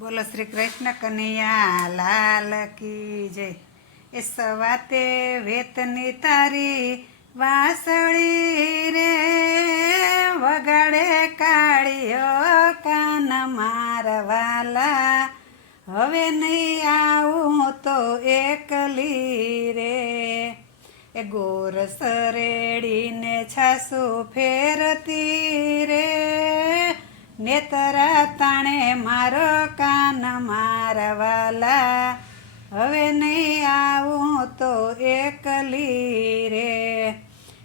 બોલો શ્રી કૃષ્ણ કનૈયા, લાલ કી જય. એ સવાતે વેતની તારી વાસળી રે, વગાડે કાળીઓ કાન મારવાલા. હવે નહીં આવું તો એકલી રે. એ ગોર સરેડીને છાસુ ફેરતી રે. નેતરા તાણે મારો કાન મારવાલા. હવે નહીં આવું તો એકલી રે.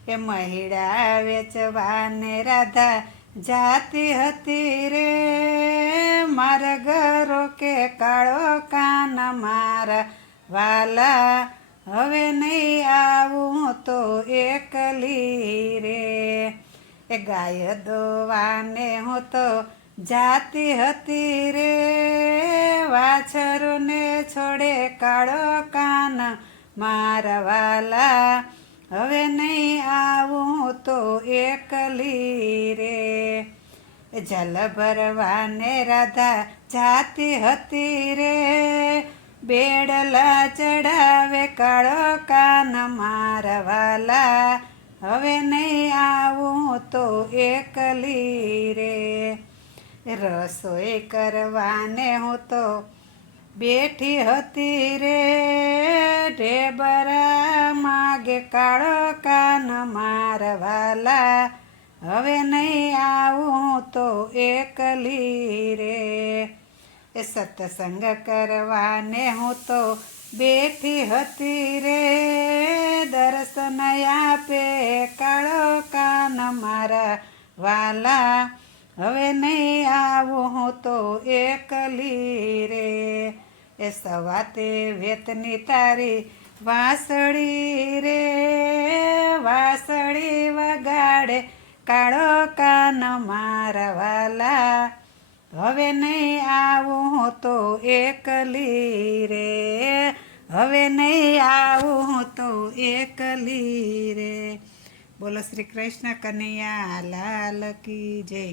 એ મહિડા વેચવાને રાધા જાતી હતી રે. મારા ઘરો કે કાળો કાન મારા વાલા હવે નહીં આવું તો એકલી રે. એ ગાય દોવાને હું તો જાતી હતી રે. વાછરુને છોડે કાળો કાન મારવાલા. હવે નહીં આવું તો એકલી રે. જલ ભરવાને રાધા જાતી હતી રે. બેડલા ચડાવે કાળો કાન મારવાલા. હવે નહીં આવું તો એકલી રે. રસોઈ કરવાને હું તો બેઠી હતી રે, ઢેબર માગે કાળો કાન મારવાલા. હવે નહીં આવું તો એકલી રે. એ સત્સંગ કરવાને હું તો બેઠી હતી રે. દર્શન આપે કાળો કાન મારા વાલા હવે નહીં આવું હું તો એકલી રે. એ સવાતે વેતની તારી વાંસળી રે, વાંસળી વગાડે કાળો કાન મારવાલા. હવે નહીં આવું તો એકલી રે, હવે નહીં આવું તો એકલી રે. બોલો શ્રી કૃષ્ણ કનૈયા, લાલ કી જય.